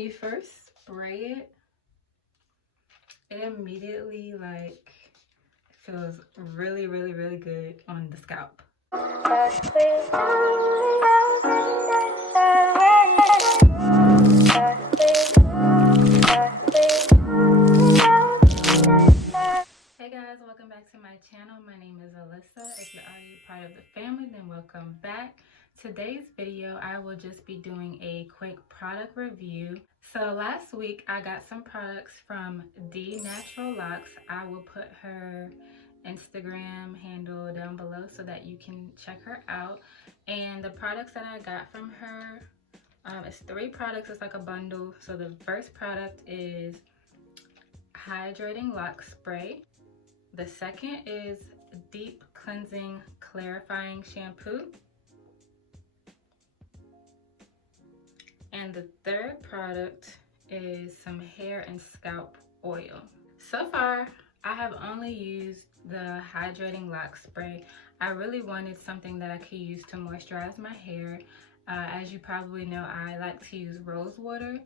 you first spray it, it immediately like feels really good on the scalp. Hey guys, welcome back to my channel. My name is Alyssa. If you're already part of the family, then welcome back. Today's video, I will just be doing a quick product review. So last week, I got some products from Hydrating Loc. I will put her Instagram handle down below so that you can check her out. And the products that I got from her, it's 3 products. It's like a bundle. So the first product is Hydrating Loc Spray. The second is Deep Cleansing Clarifying Shampoo. And the third product is some hair and scalp oil. So far, I have only used the Hydrating Loc Spray. I really wanted something that I could use to moisturize my hair. As you probably know, I like to use rose water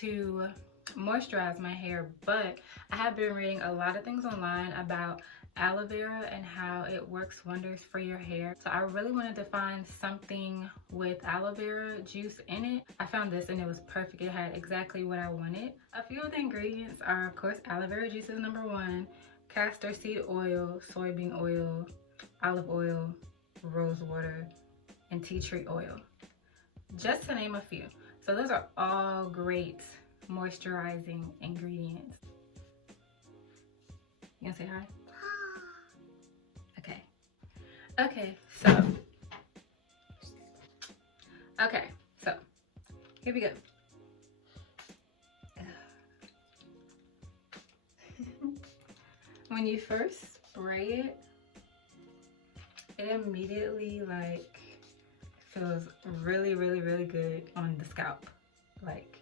to moisturize my hair, but I have been reading a lot of things online about aloe vera and how it works wonders for your hair. So I really wanted to find something with aloe vera juice in it. I found this and it was perfect. It had exactly what I wanted. A few of the ingredients are, of course, aloe vera juice is number 1, castor seed oil, soybean oil, olive oil, rose water, and tea tree oil, just to name a few. So those are all great moisturizing ingredients. You gonna say hi? Okay, so here we go. When you first spray it, it immediately like feels really good on the scalp. Like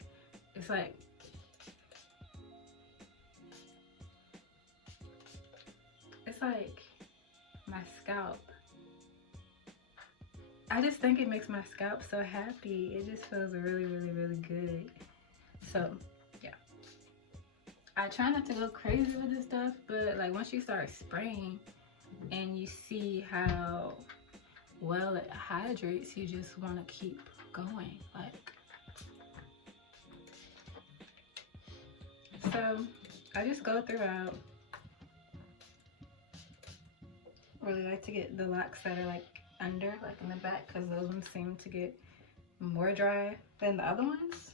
it's like my scalp. I just think it makes my scalp so happy. It just feels really good. So yeah, I try not to go crazy with this stuff, but like once you start spraying and you see how well it hydrates, you just want to keep going. Like, so I just go throughout. Really like to get the locks that are like under, like in the back, because those ones seem to get more dry than the other ones.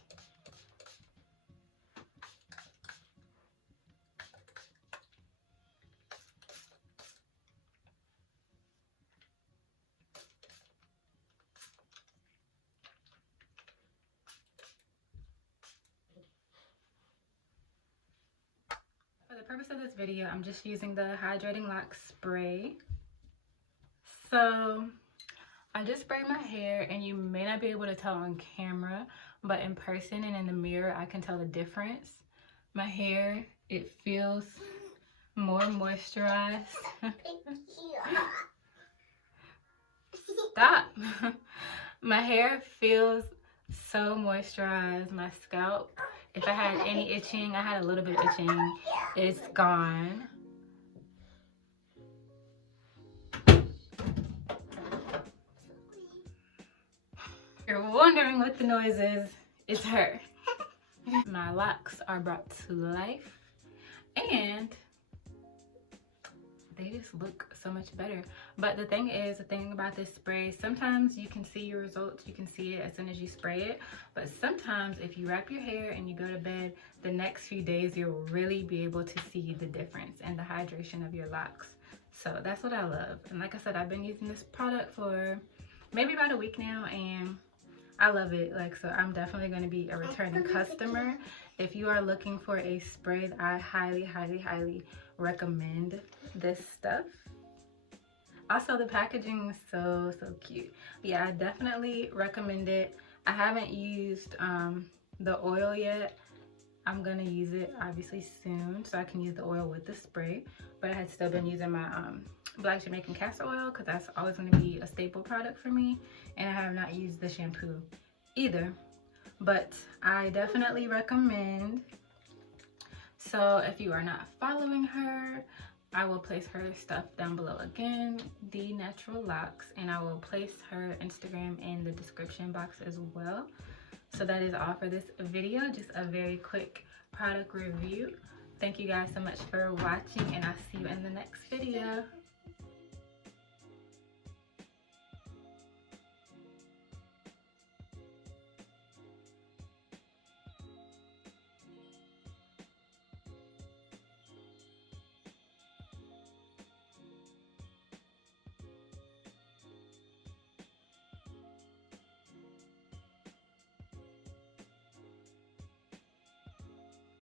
For the purpose of this video, I'm just using the Hydrating Loc Spray. So I just sprayed my hair, and you may not be able to tell on camera, but in person and in the mirror I can tell the difference. My hair, it feels more moisturized. Stop. My hair feels so moisturized. My scalp, if I had any itching, I had a little bit of itching, it's gone. You're wondering what the noise is, it's her. My locks are brought to life and they just look so much better. But the thing about this spray, sometimes you can see your results, you can see it as soon as you spray it, but sometimes if you wrap your hair and you go to bed, the next few days you'll really be able to see the difference and the hydration of your locks. So that's what I love. And like I said, I've been using this product for maybe about a week now, and I love it. Like, so I'm definitely going to be a returning customer. If you are looking for a spray, I highly recommend this stuff. Also, the packaging is so cute. Yeah, I definitely recommend it. I haven't used the oil yet. I'm gonna use it obviously soon, so I can use the oil with the spray, but I had still been using my black Jamaican castor oil because that's always going to be a staple product for me, and I have not used the shampoo either. but I definitely recommend. So if you are not following her, I will place her stuff down below again, The Natural Locs, and I will place her Instagram in the description box as well. So that is all for this video, just a very quick product review. Thank you guys so much for watching, and I'll see you in the next video.